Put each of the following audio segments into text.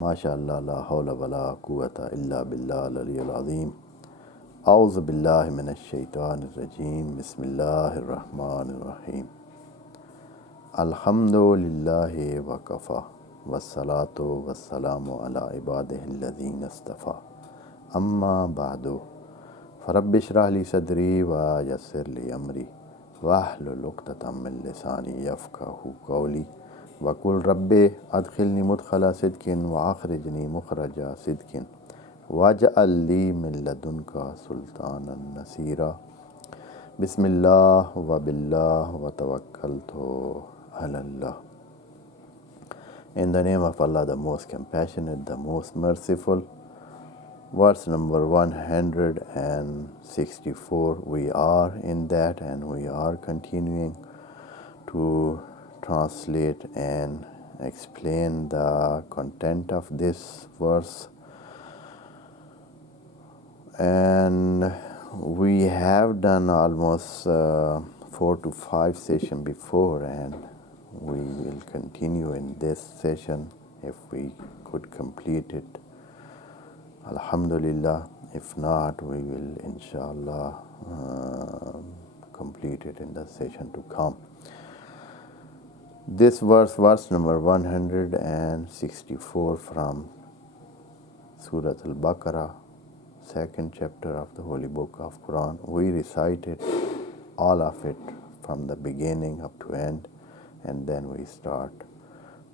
MashaAllah, la hawla wa la quwwata illa billah al-aliyyil azim. A'udhu billahi minash shaitanir rajim. Bismillahir rahmanir rahim. Alhamdulillahi wa kafa. Wassalatu wassalamu ala ibadihi alladhina istafa. Amma ba'du. Farabbi shrah li sadri wa yassir li amri. Wahlul uqdatam min lisani yafqahu qawli. وقل ربي أدخلني مدخل صدق وأخرجني مخرج صدق واجعل لي من لدنك سلطانا نصيرا بسم الله وبالله وتوكلت على الله. In the name of Allah, the most compassionate, the most merciful. Verse number 164. We are in that and we are continuing to translate and explain the content of this verse, and we have done almost 4 to 5 sessions before, and we will continue in this session if we could complete it. Alhamdulillah. If not, we will inshallah complete it in the session to come. This verse number 164 from Surah Al-Baqarah, second chapter of the Holy Book of Quran. We recited all of it from the beginning up to end, and then we start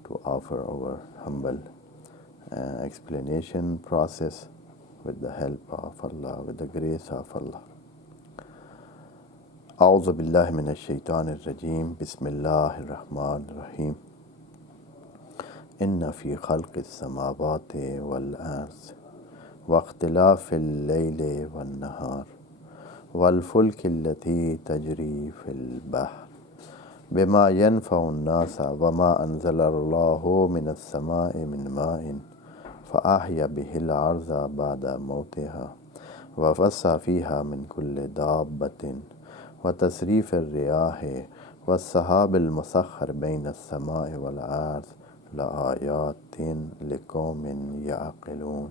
to offer our humble explanation process with the help of Allah, with the grace of Allah. أعوذ بالله من الشيطان الرجيم بسم الله الرحمن الرحيم إن في خلق السماوات والأرض واختلاف الليل والنهار والفلك التي تجري في البحر بما ينفع الناس وما أنزل الله من السماء من ماء فأحيا به الأرض بعد موتها وبث فيها من كل دابة وتصريف الرياح والسحاب المسخر بين السماء والأرض لآيات لقوم يعقلون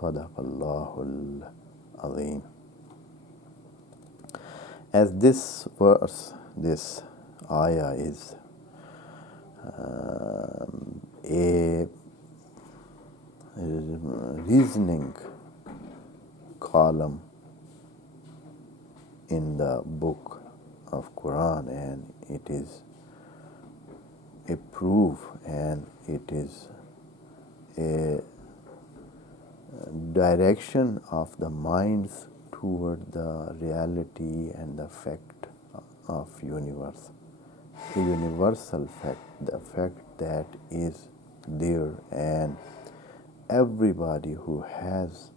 صدق الله العظيم. As this verse, this ayah is a reasoning column in the book of Quran, and it is a proof and it is a direction of the minds toward the reality and the fact of universe, a universal fact, the fact that is there, and everybody who has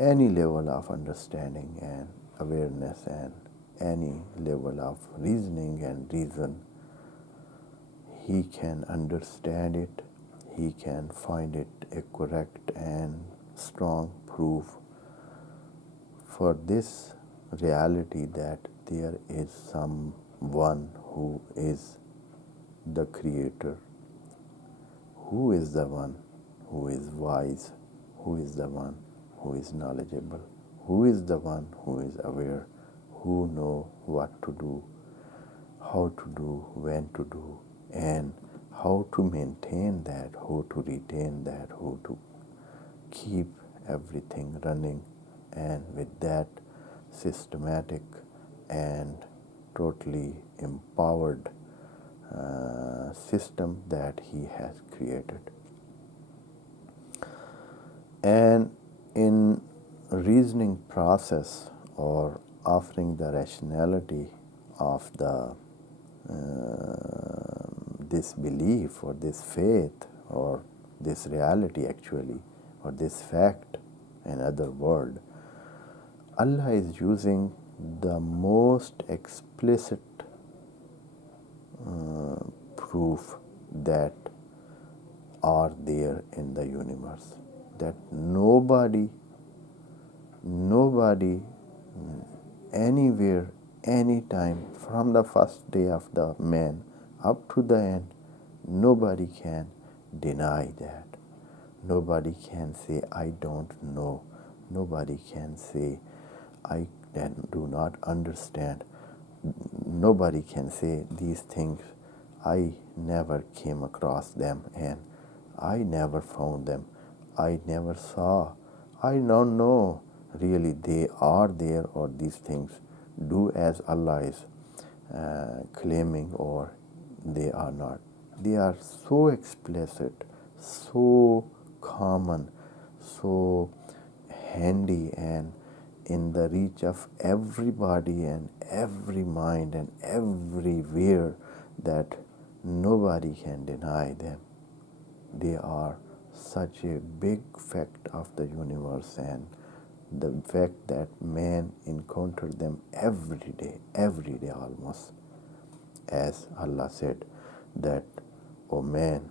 any level of understanding and awareness and any level of reasoning and reason, he can understand it, he can find it a correct and strong proof for this reality that there is someone who is the creator, who is the one who is wise, who is the one who is knowledgeable, who is the one who is aware, who know what to do, how to do, when to do, and how to maintain that, how to retain that, how to keep everything running, and with that systematic and totally empowered system that he has created. And in reasoning process or offering the rationality of the this belief or this faith or this reality actually, or this fact, in other word, Allah is using the most explicit proof that are there in the universe, that nobody anywhere, anytime, from the first day of the man up to the end, nobody can deny that. Nobody can say, I don't know. Nobody can say, I do not understand. Nobody can say these things. I never came across them and I never found them. I never saw. I don't know really they are there or these things do as Allah is claiming or they are not. They are so explicit, so common, so handy and in the reach of everybody and every mind and everywhere that nobody can deny them. They are such a big fact of the universe and the fact that man encounters them every day almost. As Allah said that, O man,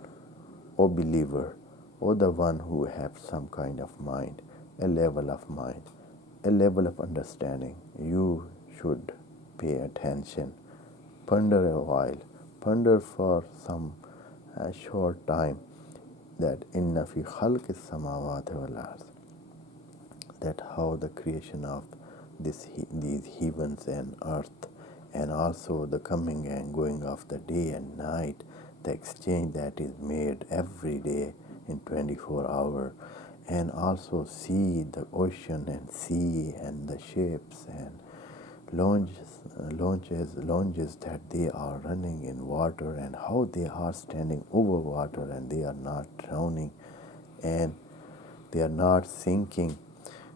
O believer, O the one who have some kind of mind, a level of mind, a level of understanding, you should pay attention. Ponder a while, ponder for some short time that inna fi khalqis samawati wal ard, that how the creation of these heavens and earth, and also the coming and going of the day and night, the exchange that is made every day in 24 hours, and also see the ocean and sea and the ships and launches that they are running in water and how they are standing over water and they are not drowning and they are not sinking.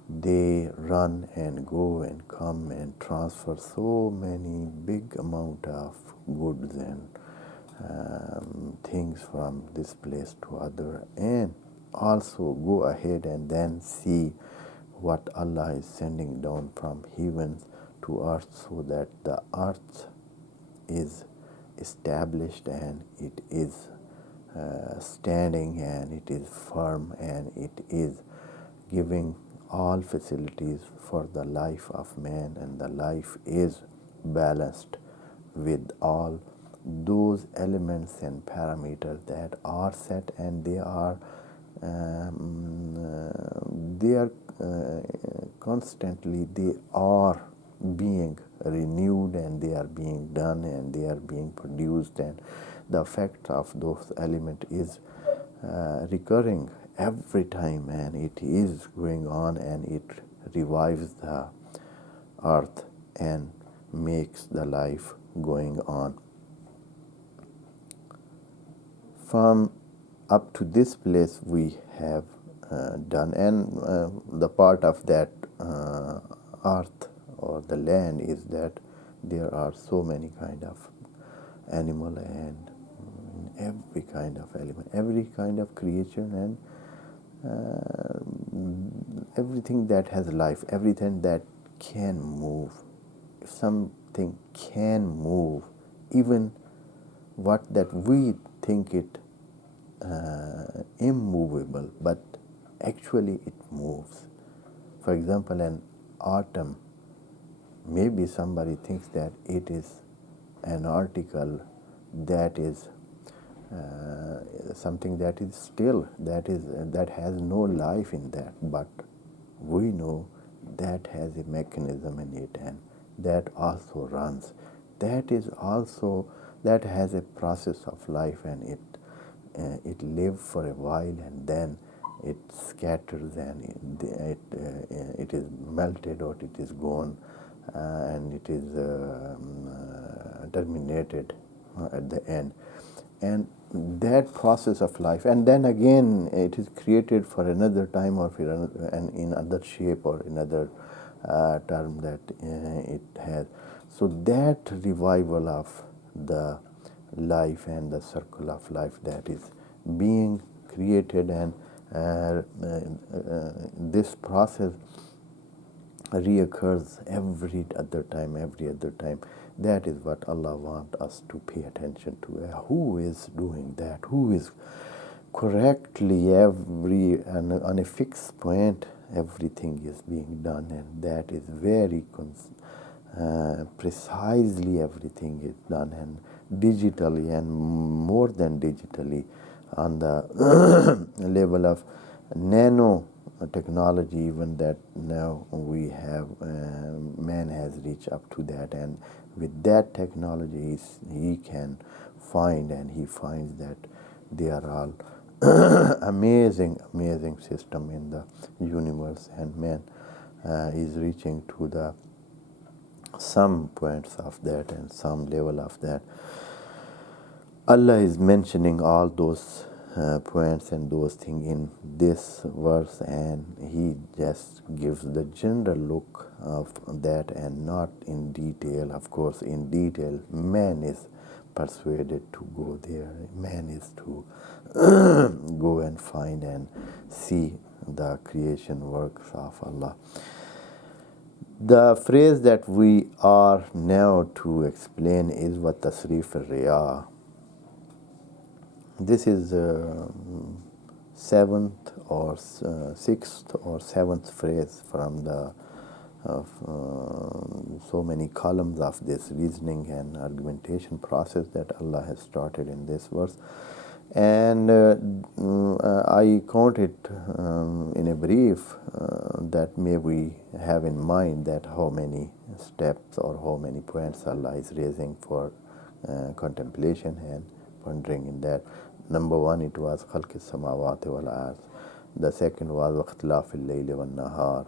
They run and go and come and transfer so many big amount of goods and things from this place to other, and also go ahead and then see what Allah is sending down from heavens to earth, so that the earth is established and it is standing and it is firm and it is giving all facilities for the life of man, and the life is balanced with all those elements and parameters that are set, and they are constantly they are being renewed and they are being done and they are being produced, and the effect of those elements is recurring every time, and it is going on and it revives the earth and makes the life going on. From up to this place we have done, and the part of that earth or the land is that there are so many kind of animal and every kind of element, every kind of creature and everything that has life, everything that can move. If something can move, even what that we think it immovable, but actually it moves. For example, an atom, maybe somebody thinks that it is an article that is something that is still, that has no life in that, but we know that has a mechanism in it and that also runs. That is also, that has a process of life, and it lives for a while and then it scatters and it is melted or it is gone and it is terminated at the end. And that process of life, and then again it is created for another time or for another, and in other shape or another term that it has. So that revival of the life and the circle of life that is being created, and this process reoccurs every other time. That is what Allah wants us to pay attention to. Who is doing that? Who is correctly on a fixed point, everything is being done, and that is very precisely everything is done, and digitally and more than digitally. on the level of nano technology, even that now we have, man has reached up to that, and with that technology he can find, and he finds that they are all amazing system in the universe, and man is reaching to the some points of that and some level of that. Allah is mentioning all those points and those things in this verse, and he just gives the general look of that and not in detail. Of course, in detail, man is persuaded to go there. Man is to go and find and see the creation works of Allah. The phrase that we are now to explain is what tasrif al-riyah. This is seventh or sixth or seventh phrase from the so many columns of this reasoning and argumentation process that Allah has started in this verse. And I count it in a brief that may we have in mind that how many steps or how many points Allah is raising for contemplation and pondering in that. Number one, it was khalq as-samawati wal ard. The second was waqtilaf al-layli wan nahar.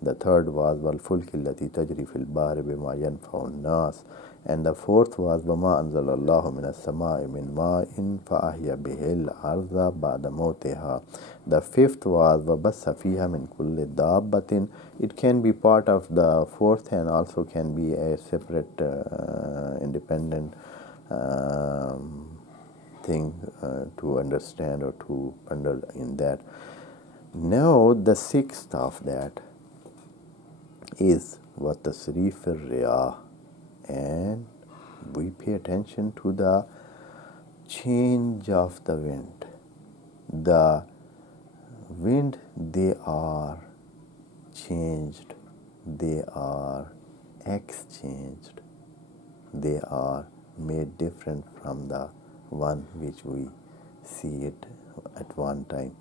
The third was wal fulki allati tajri fil bahri bima yanfa'u an-nas. And the fourth was وَمَا أَنزَلَ اللَّهُ مِنَ السَّمَاءِ مِنْ مَاءٍ فَأَحْيَا بِهِ الْأَرْضَ بَعْدَ مَوْتِهَا. The fifth was وَبَثَّ فِيهَا مِنْ كُلِّ دَابَّةٍ. It can be part of the fourth and also can be a separate independent thing to understand or to ponder in that. Now the sixth of that is what tasrif al-riyah, and we pay attention to the change of the wind. The wind, they are changed, they are exchanged, they are made different from the one which we see it at one time.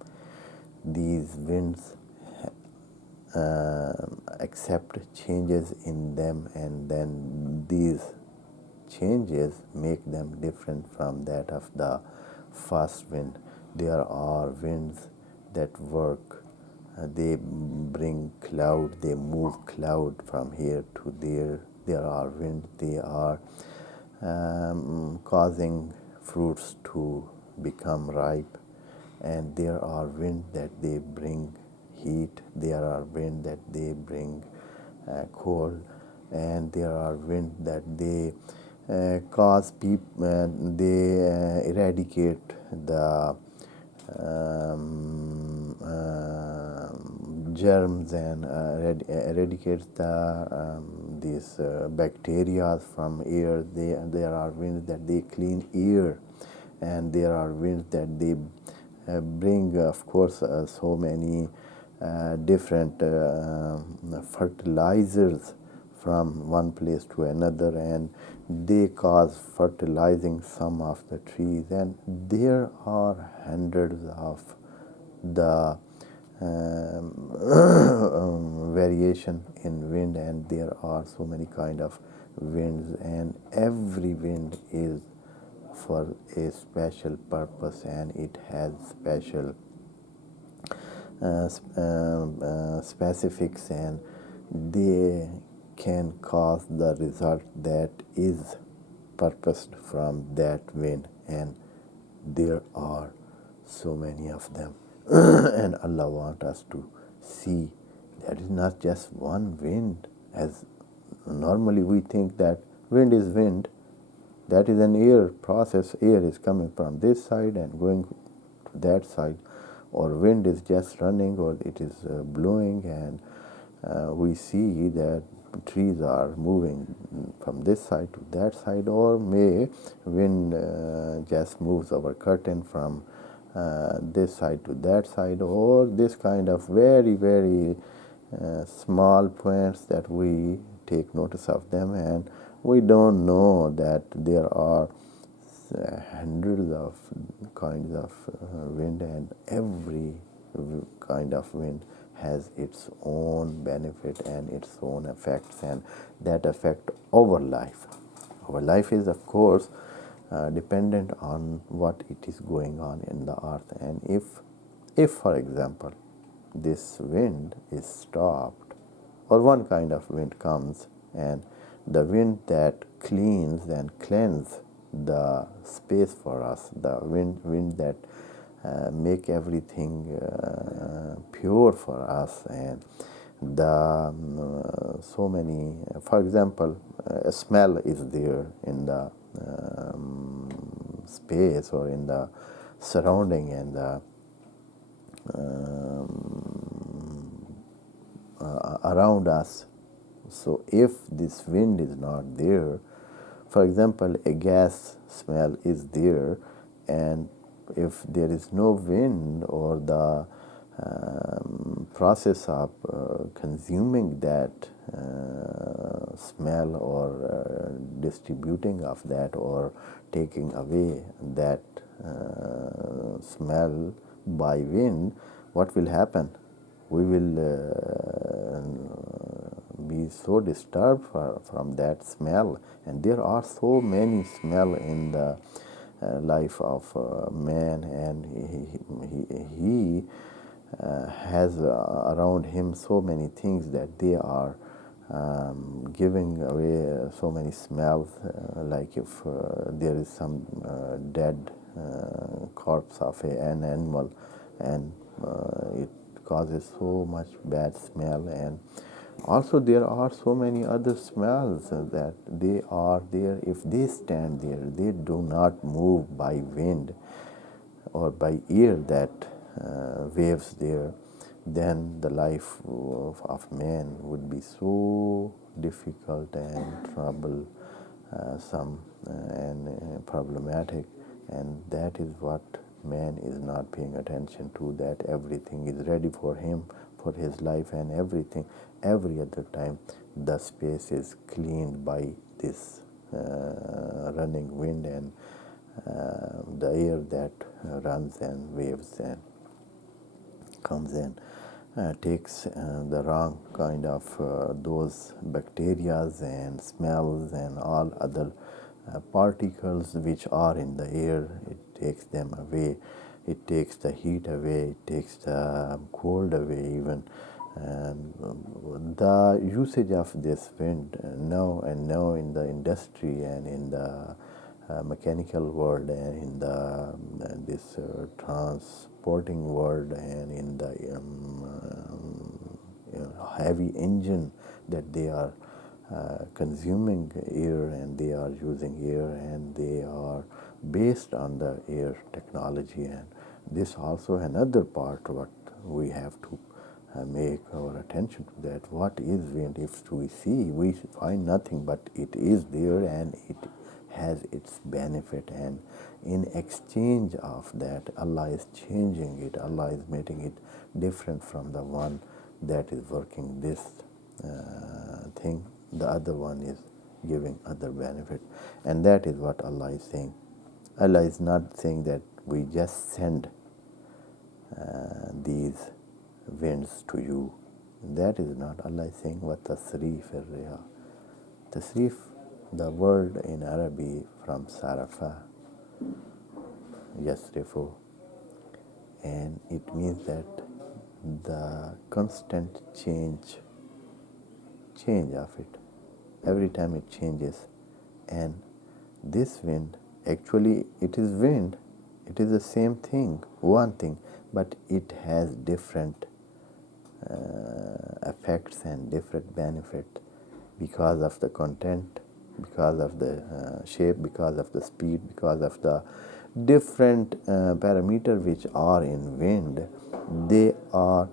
These winds accept changes in them, and then these changes make them different from that of the first wind. There are winds that work, they bring cloud, they move cloud from here to there. There are winds, they are causing fruits to become ripe, and there are winds that they bring heat, there are winds that they bring cold, and there are winds that they cause people, they eradicate the germs and eradicate the these bacteria from air. There are winds that they clean air, and there are winds that they bring, of course, so many different fertilizers from one place to another, and they cause fertilizing some of the trees. And there are hundreds of the variation in wind, and there are so many kind of winds, and every wind is for a special purpose, and it has special specifics, and they can cause the result that is purposed from that wind, and there are so many of them. And Allah wants us to see that is not just one wind, as normally we think that wind is wind, that is an air process, air is coming from this side and going to that side, or wind is just running, or it is blowing, and we see that trees are moving from this side to that side, or may wind just moves our curtain from this side to that side, or this kind of very, very small points that we take notice of them, and we don't know that there are hundreds of kinds of wind, and every kind of wind has its own benefit and its own effects, and that affect our life. Our life is, of course, dependent on what it is going on in the earth. And if for example, this wind is stopped, or one kind of wind comes, and the wind that cleans and cleanses the space for us, the wind that make everything pure for us, and the so many, for example, a smell is there in the space or in the surrounding and the around us. So if this wind is not there, for example, a gas smell is there, and if there is no wind, or the process of consuming that smell, or distributing of that, or taking away that smell by wind, what will happen? We will be so disturbed from that smell. And there are so many smell in the life of man, and he has around him so many things that they are giving away so many smells, like if there is some dead corpse of an animal, and it causes so much bad smell. And also there are so many other smells that they are there. If they stand there, they do not move by wind or by air that waves there, then the life of man would be so difficult and troublesome and problematic. And that is what man is not paying attention to, that everything is ready for him, for his life, and everything, every other time the space is cleaned by this running wind and the air that runs and waves and comes in, takes the wrong kind of those bacteria and smells and all other particles which are in the air. It takes them away. It takes the heat away. It takes the cold away even. And the usage of this wind now in the industry and in the mechanical world and in the this transporting world and in the heavy engine, that they are consuming air and they are using air and they are based on the air technology. And this also another part what we have to make our attention to, that what is wind. If we see, we find nothing, but it is there and it has its benefit, and in exchange of that, Allah is changing it. Allah is making it different from the one that is working this thing. The other one is giving other benefit, and that is what Allah is saying. Allah is not saying that we just send these winds to you. That is not. Allah is saying what tasrif ar-riha. Tasrif, the word in Arabic from sarafa, yasrifu, and it means that the constant change of it. Every time it changes. And this wind, actually it is wind, it is the same thing, one thing, but it has different effects and different benefit because of the content, because of the shape, because of the speed, because of the different parameters which are in wind. They are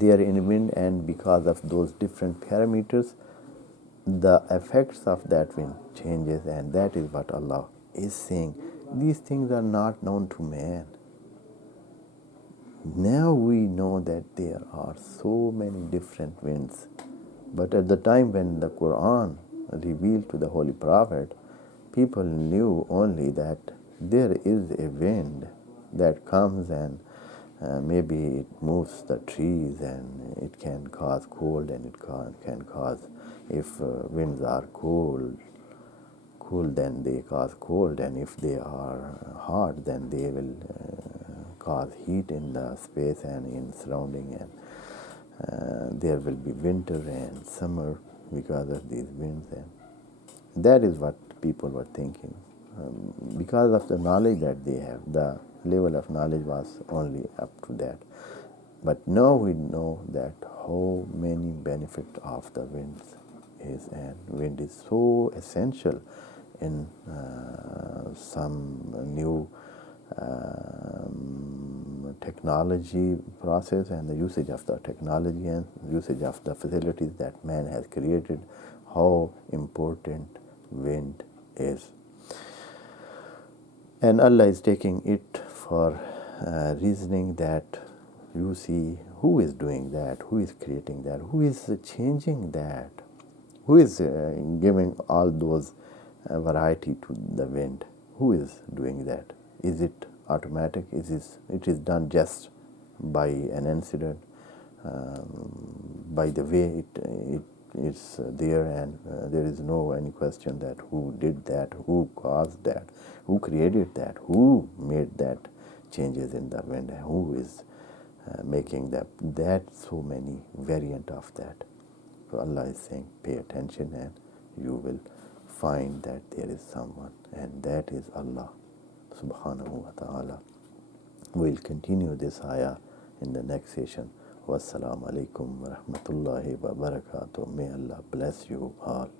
in wind, and because of those different parameters, the effects of that wind changes. And that is what Allah is saying. These things are not known to man. Now we know that there are so many different winds, but at the time when the Quran revealed to the Holy Prophet, people knew only that there is a wind that comes and maybe it moves the trees and it can cause cold, and it can cause, if winds are cool, then they cause cold, and if they are hot, then they will cause heat in the space and in surrounding, and there will be winter and summer because of these winds. And that is what people were thinking. Because of the knowledge that they have, the level of knowledge was only up to that. But now we know that how many benefits of the winds is, and wind is so essential in some new technology process, and the usage of the technology and usage of the facilities that man has created, how important wind is. And Allah is taking it for reasoning that you see who is doing that, who is creating that, who is changing that, who is giving all those variety to the wind, who is doing that. Is it automatic? It is done just by an incident, by the way it is there, and there is no any question that who did that, who caused that, who created that, who made that changes in the wind, who is making that so many variant of that. So Allah is saying, pay attention, and you will find that there is someone, and that is Allah subhanahu wa ta'ala. We'll continue this ayah in the next session. Wassalamu alaikum wa rahmatullahi wa barakatuh. May Allah bless you all.